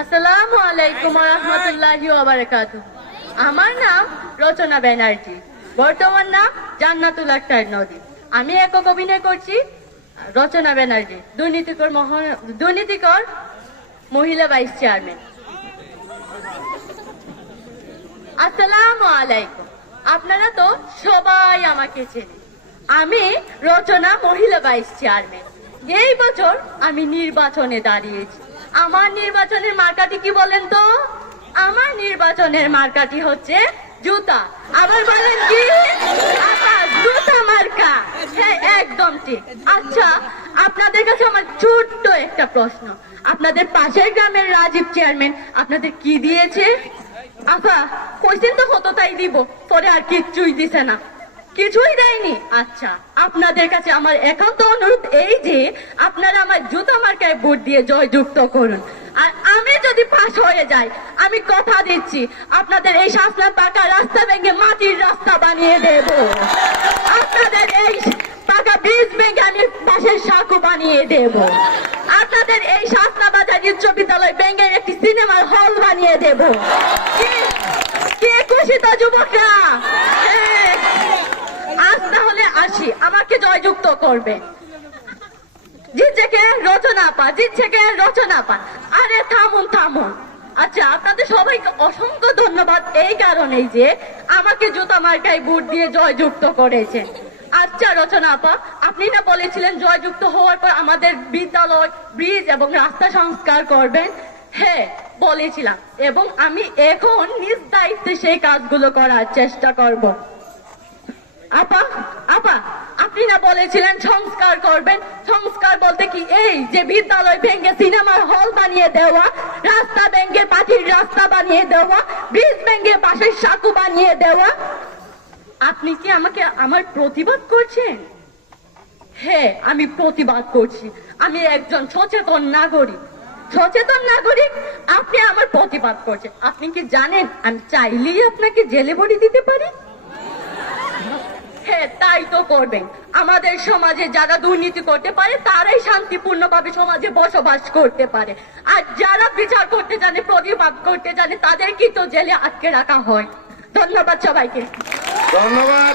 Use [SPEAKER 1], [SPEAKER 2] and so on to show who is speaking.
[SPEAKER 1] আসসালামু আলাইকুম রহমতুল্লাহি ওবারাকাতু আমার নাম রচনা ব্যানার্জি। বর্তমান নাম জান্নাতুল আক্তার নদী। আমি একক অভিনয় করছি রচনা ব্যানার্জি, দুর্নীতিকর মহা দুর্নীতিকর মহিলা ভাইস চেয়ারম্যান। আসসালামু আলাইকুম। আপনারা তো সবাই আমাকে চেনেন। আমি রচনা মহিলা ভাইস চেয়ারম্যান। এই বছর আমি নির্বাচনে দাঁড়িয়েছি। আমার নির্বাচনের মার্কাটি কি বলেন তো? আমার নির্বাচনের মার্কাটি হচ্ছে জুতা। আবার বলেন কি? জুতা মার্কা। হ্যাঁ একদম ঠিক। আচ্ছা আপনাদের কাছে আমার ছোট্ট একটা প্রশ্ন। আপনাদের পাশের গ্রামের রাজীব চেয়ারম্যান আপনাদের কি দিয়েছে? আচ্ছা কইছেন তো হতো তাই দিব, পরে আর কিচ্ছুই দিছে না। কিছুই দেয়নি। আচ্ছা আপনাদের কাছে আমার একান্ত অনুরোধ এই যে, আপনারা আমার জুতা মার্কায় ভোট দিয়ে জয়যুক্ত করুন। আর আমি যদি পাশ হয়ে যাই, আমি কথা দিচ্ছি, আপনাদের এই শাসনা পাকা রাস্তা ভেঙে মাটির রাস্তা বানিয়ে দেব। আপনাদের এই পাকা ব্রিজ ভেঙে আমি পাশের সাঁকো বানিয়ে দেব। আপনাদের এই শাসনা বাজার উচ্চ বিদ্যালয় ভেঙে একটি সিনেমার হল বানিয়ে দেব। কে- খুশি তো যুবকরা? আসি, আমাকে জয়যুক্ত করবে। জিতছে রচনা পা জিতছে কে রচনা পা। আরে থামুন থামুন। আচ্ছা আপনাদের সবাইকে অসংখ্য ধন্যবাদ এই কারণেই যে আমাকে জুতা মার্কায় বুট দিয়ে জয়যুক্ত করেছেন আচ্ছা রচনা আপা আপনি না বলেছিলেন জয়যুক্ত হওয়ার পর আমাদের বিদ্যালয়, ব্রিজ এবং রাস্তা সংস্কার করবেন? হ্যাঁ বলেছিলাম। এবং আমি এখন নিজ দায়িত্বে সেই কাজগুলো করার চেষ্টা করব। আপা আপা আপনি না বলেছিলেন সংস্কার করবেন? সংস্কার বলতে কি এই যে বিদ্যালয় ভেঙে সিনেমার হল বানিয়ে দেওয়া, রাস্তা ভেঙে পাখির রাস্তা বানিয়ে দেওয়া ব্রিজ ভেঙে বাঁশের সাঁকু বানিয়ে দেওয়া। আপনি কি আমাকে আমার প্রতিবাদ করছেন? হ্যাঁ আমি প্রতিবাদ করছি। আমি একজন সচেতন নাগরিক। সচেতন নাগরিক, আপনি আমার প্রতিবাদ করছেন। আপনি কি জানেন আমি চাইলেই আপনাকে জেলে ভরি দিতে পারি? হ্যাঁ তাই তো করবে আমাদের সমাজে যারা দুর্নীতি করতে পারে, তারাই শান্তিপূর্ণভাবে সমাজে বসবাস করতে পারে। আর যারা বিচার করতে জানে, প্রতিবাদ করতে জানে, তাদেরকেই তো জেলে আটকে রাখা হয়। ধন্যবাদ সবাইকে।
[SPEAKER 2] ধন্যবাদ